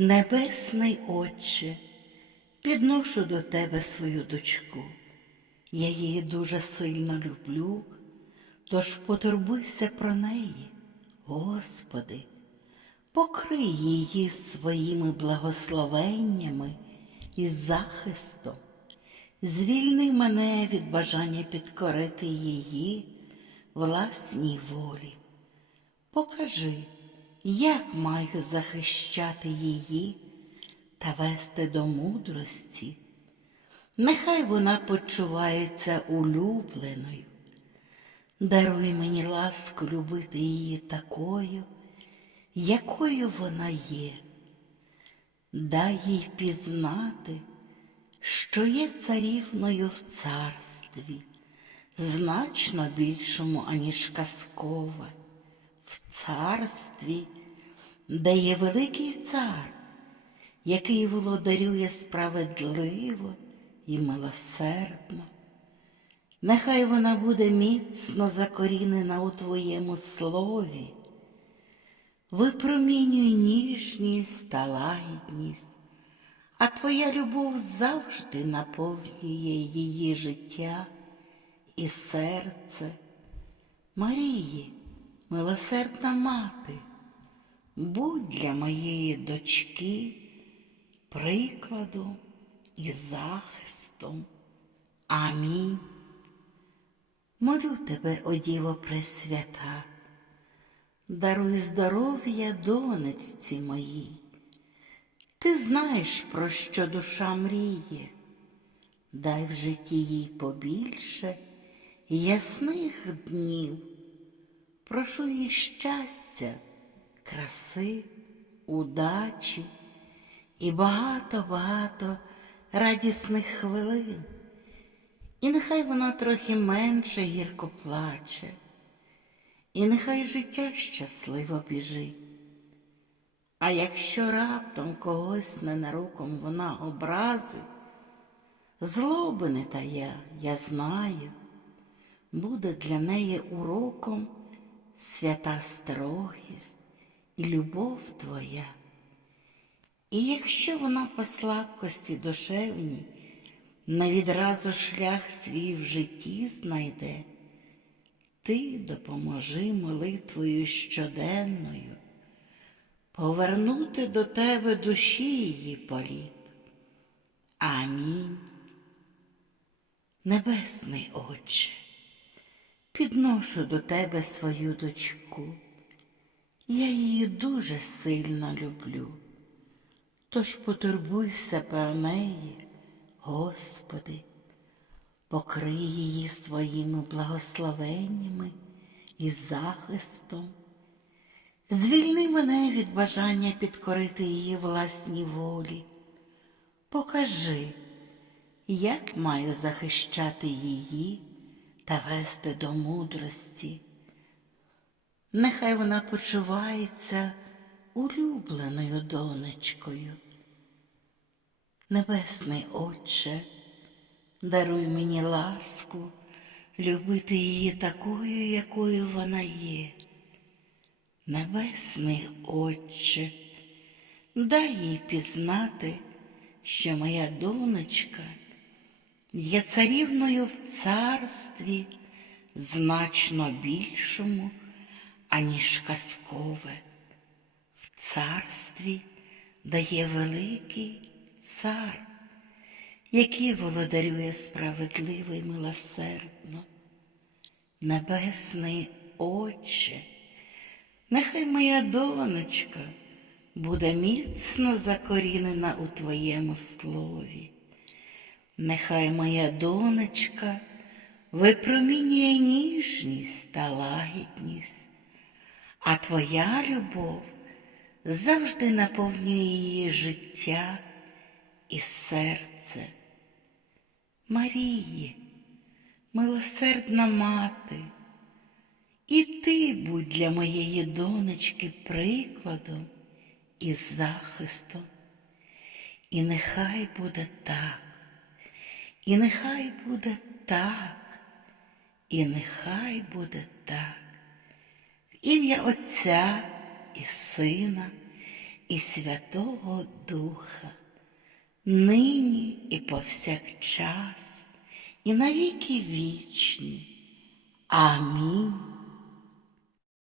Небесний Отче, підношу до Тебе свою дочку. Я її дуже сильно люблю, тож потурбуйся про неї, Господи, покрий її своїми благословеннями і захистом. Звільни мене від бажання підкорити її власній волі. Покажи, як маю захищати її та вести до мудрості. Нехай вона почувається улюбленою. Даруй мені ласку любити її такою, якою вона є. Дай їй пізнати, що є царівною в царстві, значно більшому, аніж казкове, в царстві, де є великий цар, який володарює справедливо і милосердно. Нехай вона буде міцно закорінена у Твоєму слові, випромінюй ніжність та лагідність, а Твоя любов завжди наповнює її життя і серце. Марії, милосердна мати, будь для моєї дочки прикладом і захистом. Амінь. Молю тебе, о Діво Пресвята, даруй здоров'я донечці моїй. Ти знаєш, про що душа мріє, дай в житті їй побільше ясних днів. Прошу їй щастя, краси, удачі і багато-багато радісних хвилин. І нехай вона трохи менше гірко плаче, і нехай життя щасливо біжить. А якщо раптом когось ненароком вона образить, злоби не тая, я знаю, буде для неї уроком свята строгість і любов твоя. І якщо вона по слабкості душевній не відразу шлях свій в житті знайде, ти допоможи молитвою щоденною повернути до тебе душі її політ. Амінь. Небесний Отче, підношу до тебе свою дочку. Я її дуже сильно люблю. Тож потурбуйся про неї, Господи, покрий її своїми благословеннями і захистом. Звільни мене від бажання підкорити її власній волі. Покажи, як маю захищати її та вести до мудрості. Нехай вона почувається улюбленою донечкою. Небесний Отче, даруй мені ласку любити її такою, якою вона є. Небесний Отче, дай їй пізнати, що моя донечка є царівною в царстві значно більшому, аніж казкове, в царстві дає великий цар, який володарює справедливо і милосердно. Небесний Отче, нехай моя донечка буде міцно закорінена у Твоєму слові. Нехай моя донечка випромінює ніжність та лагідність, а Твоя любов завжди наповнює її життя і серце. Марії, милосердна мати, і ти будь для моєї донечки прикладом і захистом. І нехай буде так, і нехай буде так, і нехай буде так. В ім'я Отця і Сина, і Святого Духа, нині і повсякчас, і навіки вічні. Амінь.